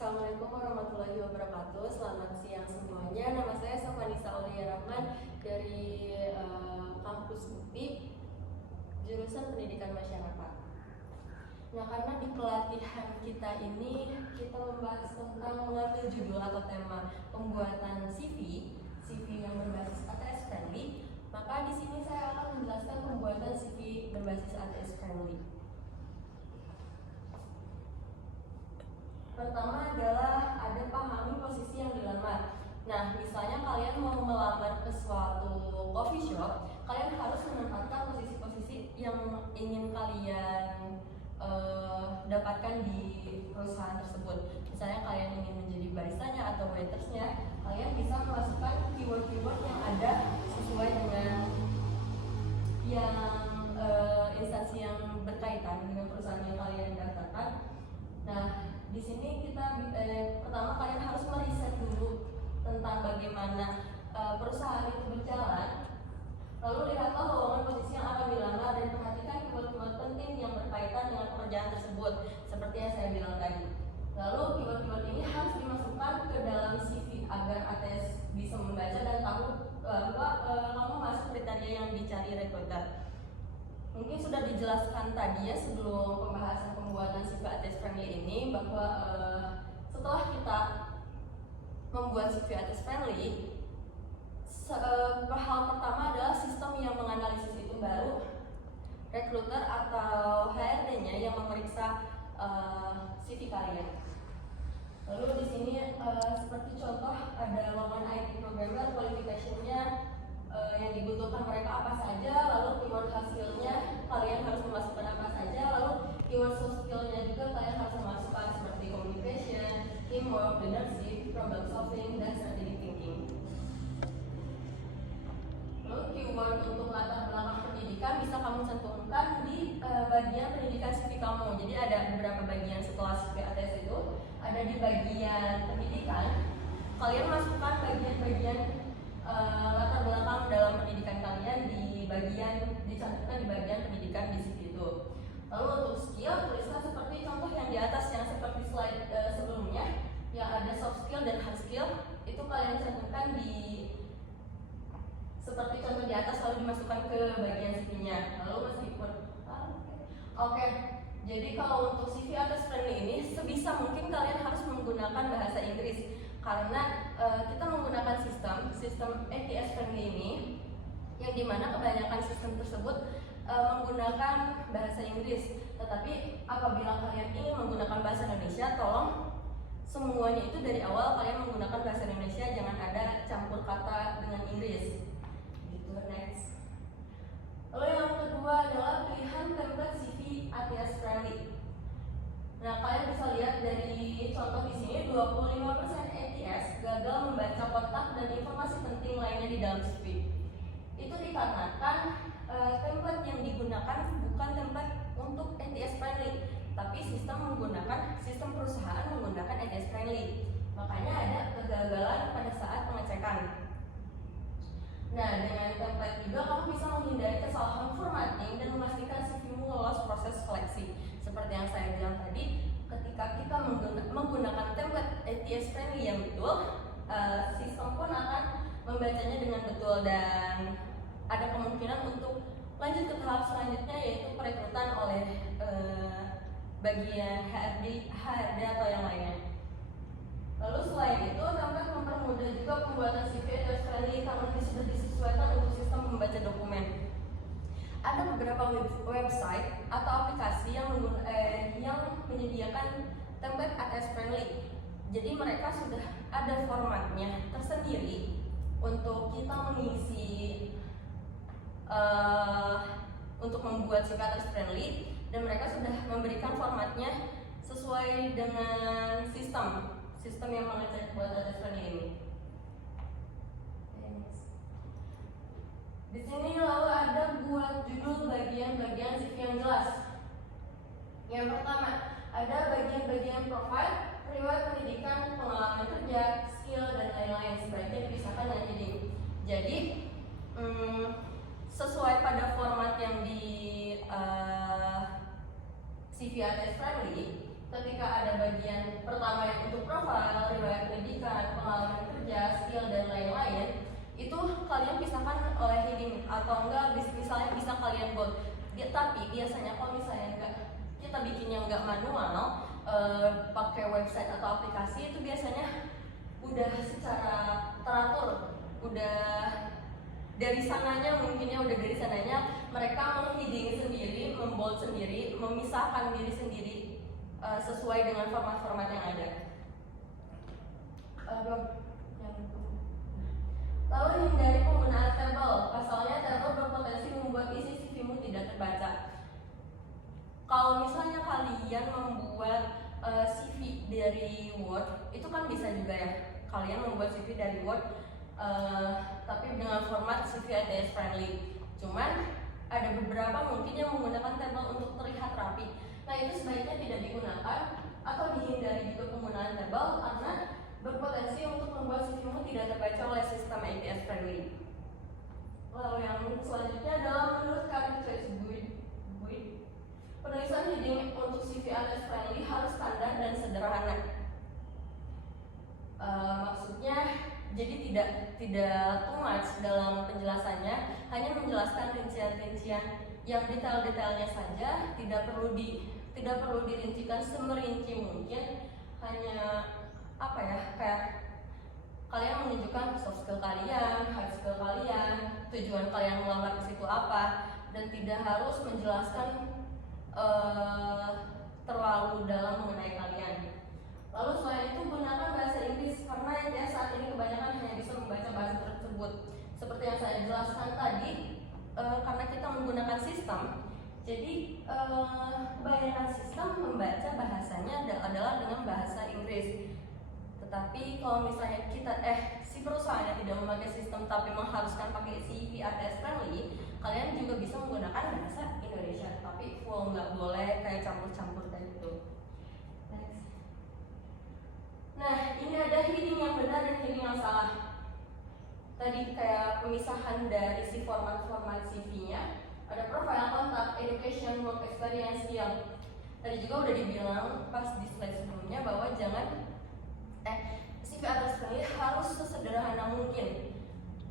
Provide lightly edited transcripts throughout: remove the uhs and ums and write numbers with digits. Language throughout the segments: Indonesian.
Assalamualaikum warahmatullahi wabarakatuh. Selamat siang semuanya. Nama saya Sofanisa Aulia Rahman dari kampus UPI, jurusan Pendidikan Masyarakat. Nah, karena di pelatihan kita ini kita membahas tentang mengambil judul atau tema pembuatan CV yang berbasis ATS friendly, maka di sini saya akan menjelaskan pembuatan CV berbasis ATS friendly. Pertama adalah ada pahami posisi yang dilamar. Nah, misalnya kalian mau melamar ke suatu coffee shop, kalian harus menempatkan posisi-posisi yang ingin kalian dapatkan di perusahaan tersebut. Misalnya kalian ingin menjadi baristanya atau waitersnya, kalian bisa memasukkan keyword-keyword yang ada sesuai dengan yang instansi yang berkaitan dengan perusahaan yang kalian daftarkan. Nah, di sini kita pertama kalian harus meriset dulu tentang bagaimana perusahaan itu berjalan. Lalu lihatlah lowongan posisi yang akan dilamar dan perhatikan keyword-keyword penting yang berkaitan dengan pekerjaan tersebut, seperti yang saya bilang tadi. Lalu keyword-keyword ini harus dimasukkan ke dalam CV agar ATS bisa membaca dan tahu bahwa kamu masuk kriteria yang dicari rekruter. Mungkin sudah dijelaskan tadi ya sebelum pembahasan pembuatan CV ATS friendly ini bahwa setelah kita membuat CV ATS friendly, hal pertama adalah sistem yang menganalisis itu baru rekruter atau HRD-nya yang memeriksa CV kalian. Lalu di sini seperti contoh ada lowongan IT programmer, qualification-nya yang dibutuhkan mereka apa saja, lalu keyword hasilnya kalian harus memasukkan apa saja, lalu keyword soft skill-nya juga kalian harus memasukkan seperti communication, teamwork, leadership, problem solving, dan strategic thinking. Lalu keyword untuk latar belakang pendidikan bisa kamu cantumkan di bagian pendidikan CV kamu. Jadi ada beberapa bagian setelah CV ATS itu, ada di bagian pendidikan. Kalian masukkan bagian-bagian latar belakang dalam pendidikan kalian dicantumkan di bagian pendidikan di CV itu. Lalu untuk skill, tuliskan seperti contoh yang di atas yang seperti slide sebelumnya, yang ada soft skill dan hard skill, itu kalian cantumkan di seperti contoh di atas lalu dimasukkan ke bagian CV-nya. Lalu meskipun jadi kalau untuk CV ATS friendly ini sebisa mungkin kalian harus menggunakan bahasa Inggris karena kita menggunakan sistem ATS friendly ini yang dimana kebanyakan sistem tersebut menggunakan bahasa Inggris. Tetapi apabila kalian ingin menggunakan bahasa Indonesia, tolong semuanya itu dari awal kalian menggunakan bahasa Indonesia, jangan ada campur kata dengan Inggris. Gitu, next. Lalu yang kedua adalah pilihan template CV ATS friendly. Nah, kalian bisa lihat dari contoh di sini 25% ATS gagal membaca kotak dan informasi penting lainnya di dalam CV. Itu dikarenakan template yang digunakan bukan template untuk ATS friendly, tapi sistem perusahaan menggunakan ATS friendly. Makanya ada kegagalan pada saat pengecekan. Nah, dengan template juga kamu bisa menghindari kesalahan formatting dan memastikan CV-mu lolos proses seleksi. Seperti yang saya bilang tadi, ketika kita menggunakan template ATS friendly yang betul, sistem pun akan membacanya dengan betul dan ada kemungkinan untuk lanjut ke tahap selanjutnya, yaitu perekrutan oleh bagian HRD atau yang lainnya. Lalu selain itu, template mempermudah juga pembuatan CV ATS friendly karena sudah disesuaikan untuk sistem membaca dokumen. Ada beberapa website atau aplikasi yang menyediakan template ATS friendly. Jadi mereka sudah ada formatnya tersendiri untuk kita mengisi untuk membuat CV ATS friendly, dan mereka sudah memberikan formatnya sesuai dengan sistem yang mengecek buat ATS friendly ini. Di sini lalu ada buat judul bagian-bagian CV yang jelas. Yang pertama, ada bagian-bagian profile, riwayat pendidikan, pengalaman kerja, skill, dan lain-lain. Sebaiknya dipisahkan dengan ini. Jadi, sesuai pada format yang di CV ATS friendly, ketika ada bagian bagian pertama yang untuk profil, riwayat pendidikan, pengalaman kerja, skill dan lain-lain, itu kalian pisahkan oleh heading atau enggak misalnya bisa kalian bold. Tapi biasanya kalau misalnya enggak kita bikinnya enggak manual, pakai website atau aplikasi, itu biasanya udah secara teratur, udah dari sananya mereka meng-heading sendiri, membold sendiri, memisahkan diri sendiri sesuai dengan format-format yang ada. Lalu hindari penggunaan tabel. Pasalnya tabel berpotensi membuat isi CV-mu tidak terbaca. Kalau misalnya kalian membuat CV dari Word, itu kan bisa juga ya. Kalian membuat CV dari Word, tapi dengan format CV ATS friendly. Cuman ada beberapa mungkin yang menggunakan tabel untuk terlihat rapi. Nah, itu sebaiknya tidak digunakan atau dihindari juga penggunaan tabel karena berpotensi untuk membuat CV-mu tidak terbaca oleh sistem ATS friendly. Lalu yang selanjutnya adalah menurut Career Choice Guide, penulisan heading untuk CV ATS friendly harus standar dan sederhana. Maksudnya jadi tidak too much dalam penjelasannya, hanya menjelaskan rincian-rincian yang detail-detailnya saja, tidak perlu dirincikan semerinci mungkin, hanya kayak kalian menunjukkan soft skill kalian, hard skill kalian, tujuan kalian melamar ke situ apa, dan tidak harus menjelaskan terlalu dalam mengenai kalian. Lalu selain itu gunakan bahasa Inggris karena ya saat ini kebanyakan hanya bisa membaca bahasa tersebut. Seperti yang saya jelaskan tadi, karena kita menggunakan sistem, jadi kebanyakan sistem membaca bahasanya adalah dengan bahasa Inggris. Tetapi kalau misalnya si perusahaan yang tidak memakai sistem tapi mengharuskan pakai CV ATS friendly, kalian juga bisa menggunakan bahasa Indonesia, tapi full, nggak boleh kayak campur-campur kayak gitu. Next. Nah, ini ada heading yang benar dan heading yang salah. Tadi kayak pemisahan dari si format-format CV-nya, ada profile, kontak, education, work experience, skill. Tadi juga udah dibilang pas di slide sebelumnya bahwa jangan CV ATS friendly harus sesederhana mungkin.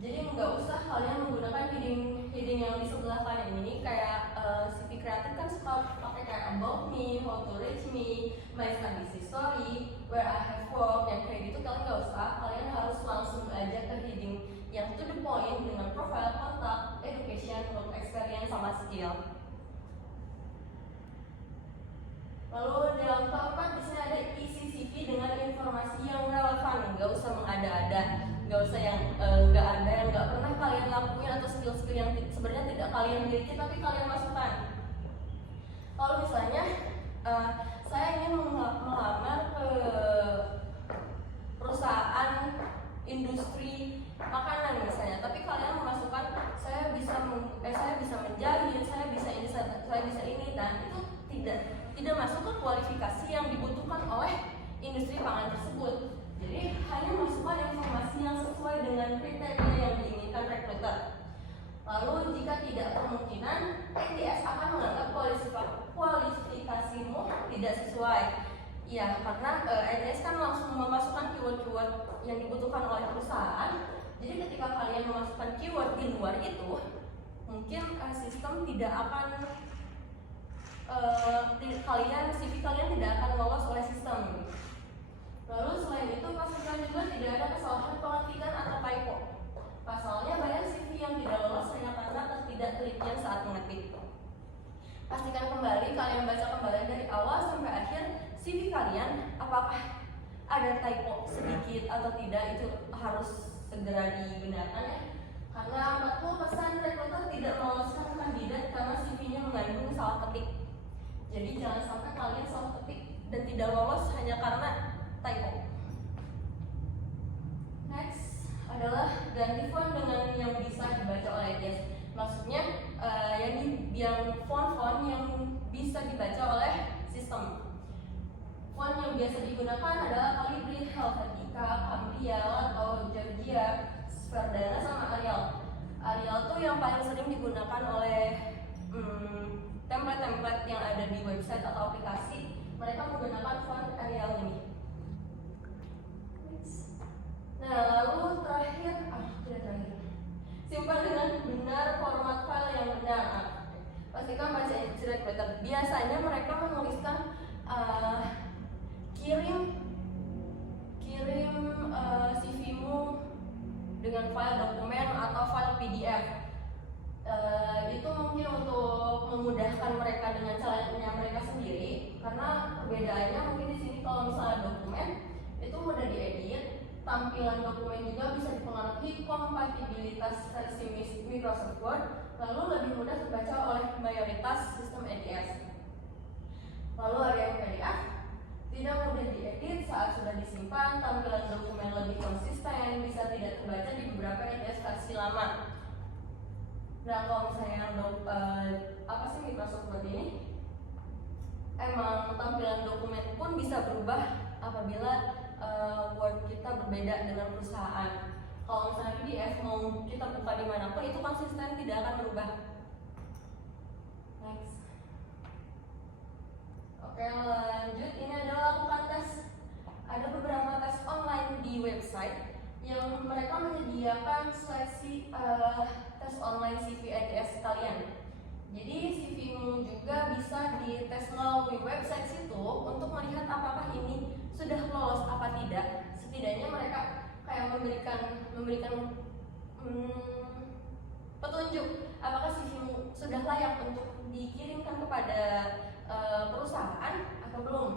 Jadi nggak usah kalian menggunakan heading yang di sebelah kanan ini kayak CV kreatif kan suka pakai kayak about me, how to reach me, my study history, where I have worked, yang kayak gitu kalian nggak usah. Kalian harus langsung aja ke heading yang to the point dengan profile, kontak, education, work experience, sama skill. Lalu yang keempat di sini ada isi CV dengan informasi yang relevan, nggak usah mengada-ada, nggak usah yang nggak ada yang nggak pernah kalian lakuin atau skill-skill yang sebenarnya tidak kalian miliki tapi kalian masukkan. Kalau misalnya saya ingin melamar ke perusahaan industri makanan misalnya, tapi kalian memasukkan saya bisa menjahit, saya bisa ini, dan itu tidak masuk ke kualifikasi yang dibutuhkan oleh industri pangan tersebut. Jadi hanya masukkan informasi yang sesuai dengan kriteria yang diinginkan rekruter. Lalu jika tidak kemungkinan, ATS akan menganggap kualifikasimu tidak sesuai. Ya, karena ATS kan langsung memasukkan keyword-keyword yang dibutuhkan oleh perusahaan. Jadi ketika kalian memasukkan keyword di luar itu, mungkin sistem tidak akan CV kalian tidak akan lolos oleh sistem. Lalu selain itu pastikan juga tidak ada kesalahan pengetikan atau typo. Pasalnya banyak CV yang tidak lolos hanya karena ketidaktelitian saat mengetik. Pastikan kembali kalian baca kembali dari awal sampai akhir CV kalian, apakah ada typo sedikit atau tidak, itu harus segera dibenarkan ya. Karena 40% rekruter tidak meloloskan kandidat karena CV-nya mengandung salah ketik. Jadi jangan sampai kalian salah ketik dan tidak lolos hanya karena typo. Next adalah ganti font dengan yang bisa dibaca oleh ATS. Maksudnya yang font-font yang bisa dibaca oleh sistem. Font yang biasa digunakan adalah Calibri, Helvetica, Cambria, atau Georgia, Verdana, sama Arial. Arial tuh yang paling sering digunakan oleh template-template yang ada di website atau aplikasi mereka menggunakan font Arial ini. Nah, lalu terakhir, simpan dengan benar format file yang benar. Pastikan baca insert letter. Biasanya mereka menuliskan kirim CV-mu dengan file dokumen atau file PDF. Itu mungkin untuk memudahkan mereka dengan caranya mereka sendiri, karena perbedaannya mungkin di sini kalau misalnya dokumen itu mudah diedit, tampilan dokumen juga bisa dipengaruhi kompatibilitas versi Microsoft Word, lalu lebih mudah terbaca oleh mayoritas sistem ATS. Lalu ada yang PDF, tidak mudah diedit saat sudah disimpan, tampilan dokumen lebih konsisten, bisa tidak terbaca di beberapa ATS versi lama. Nah, kalau misalnya apa sih Microsoft Word ini? Emang tampilan dokumen pun bisa berubah apabila Word kita berbeda dengan perusahaan. Kalau misalnya PDF mau kita buka dimanapun itu konsisten, tidak akan berubah. Next. Oke, lanjut. Ini adalah lakukan tes. Ada beberapa tes online di website yang mereka menyediakan seleksi tes online CV ATS kalian. Jadi CV-mu juga bisa dites melalui website situ untuk melihat apakah ini sudah lolos apa tidak. Setidaknya mereka kayak memberikan petunjuk apakah CV-mu sudah layak untuk dikirimkan kepada perusahaan atau belum.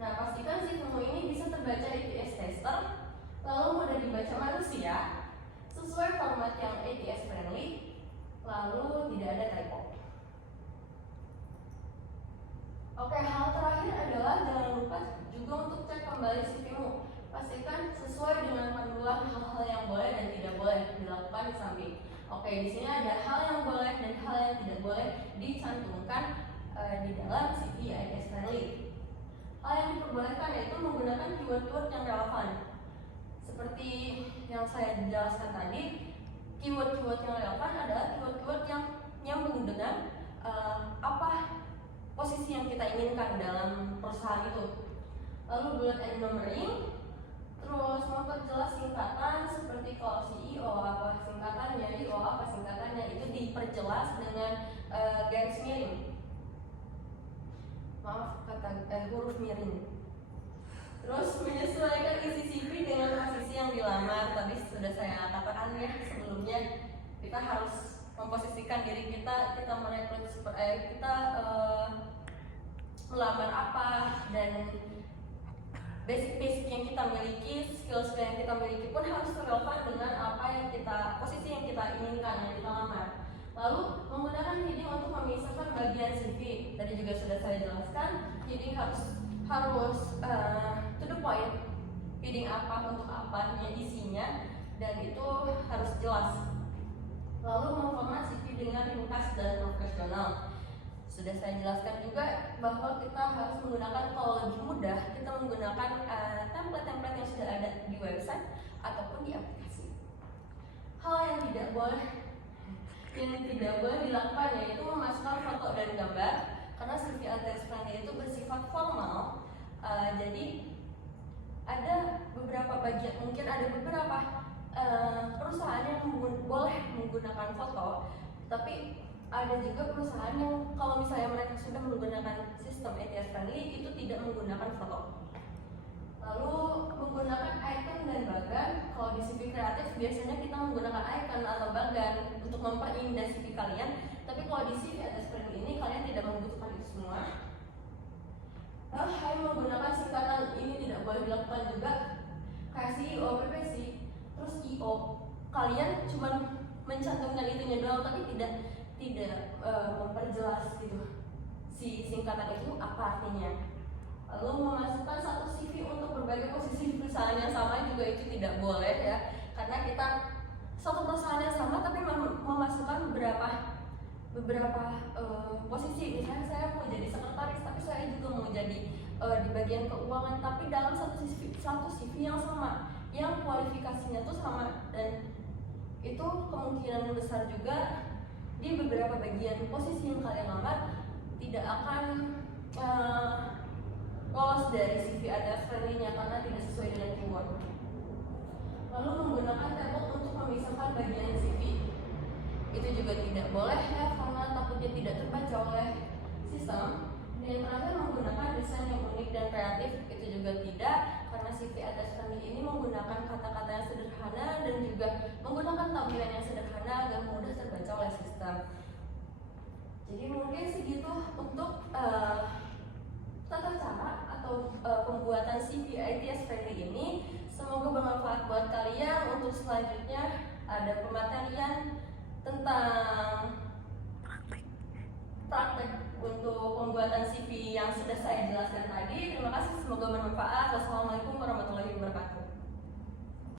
Nah, pastikan CV-mu ini bisa terbaca ATS tester, lalu mudah dibaca manusia, sesuai format yang ATS friendly, lalu tidak ada typo. Oke, hal terakhir adalah jangan lupa juga untuk cek kembali CV-mu. Pastikan sesuai dengan panduan hal-hal yang boleh dan tidak boleh dilakukan di samping. Oke, di sini ada hal yang boleh dan hal yang tidak boleh dicantumkan di dalam CV ATS friendly. Hal yang diperbolehkan yaitu menggunakan keyword-keyword yang relevan. Seperti yang saya jelaskan tadi, keyword-keyword yang relevan adalah keyword-keyword yang nyambung dengan apa posisi yang kita inginkan dalam perusahaan itu. Lalu bullet and numbering, terus memperjelas singkatan seperti kalau CEO apa singkatannya, IO apa singkatannya, itu diperjelas dengan garis miring. Maaf, huruf miring. Terus menyesuaikan isi CV dengan posisi yang dilamar. Tadi sudah saya katakan ya sebelumnya, kita harus memposisikan diri kita merekrut kita melamar apa, dan basic yang kita miliki, skill yang kita miliki pun harus relevan dengan apa yang posisi yang kita inginkan, yang kita lamar. Lalu menggunakan heading untuk memisahkan bagian CV. Tadi juga sudah saya jelaskan, heading harus to the point. Heading apa untuk apa, isinya, dan itu harus jelas. Lalu memformat CV dengan ringkas dan profesional. Sudah saya jelaskan juga bahwa kita harus menggunakan, kalau lebih mudah, kita menggunakan template-template yang sudah ada di website ataupun di aplikasi. Hal yang tidak boleh dilakukan yaitu memasukkan foto dan gambar, karena CV ATS friendly itu bersifat formal. Jadi ada beberapa bagian, mungkin ada beberapa perusahaan yang boleh menggunakan foto, tapi ada juga perusahaan yang kalau misalnya mereka sudah menggunakan sistem ATS friendly itu tidak menggunakan foto. Lalu menggunakan icon dan bagan. Kalau di CV kreatif biasanya kita menggunakan icon atau bagan untuk memperindah CV kalian, tapi kalau di CV ATS friendly ini kalian tidak membutuhkan itu semua. Lalu hanya menggunakan singkatan ini tidak boleh dilakukan juga, kayak CEO, PPC, terus IO. Kalian cuma mencantumkan itunya doang, tapi tidak memperjelas gitu si singkatan itu apa artinya. Lalu memasukkan satu CV untuk berbagai posisi di perusahaan yang sama juga itu tidak boleh ya, karena kita satu perusahaan yang sama tapi memasukkan beberapa posisi. Misalnya saya mau jadi sekretaris tapi saya juga mau jadi di bagian keuangan, tapi dalam satu CV yang sama, yang kualifikasinya tuh sama, dan itu kemungkinan besar juga di beberapa bagian posisi yang kalian lamar tidak akan lolos dari CV ATS friendly-nya karena tidak sesuai dengan keyword. Lalu menggunakan table untuk memisahkan bagian CV. Itu juga tidak boleh ya, karena takutnya tidak terbaca oleh sistem. Dan yang terakhir, menggunakan desain yang unik dan kreatif. Itu juga tidak, karena CV ATS friendly ini menggunakan kata-kata yang sederhana dan juga menggunakan tampilan yang sederhana agar mudah terbaca oleh sistem. Jadi mungkin segitu untuk tata cara atau pembuatan CV ATS friendly ini. Semoga bermanfaat buat kalian. Untuk selanjutnya ada pematerian tentang praktek untuk pembuatan CV yang sudah saya jelaskan tadi. Terima kasih, semoga bermanfaat. Wassalamualaikum warahmatullahi wabarakatuh.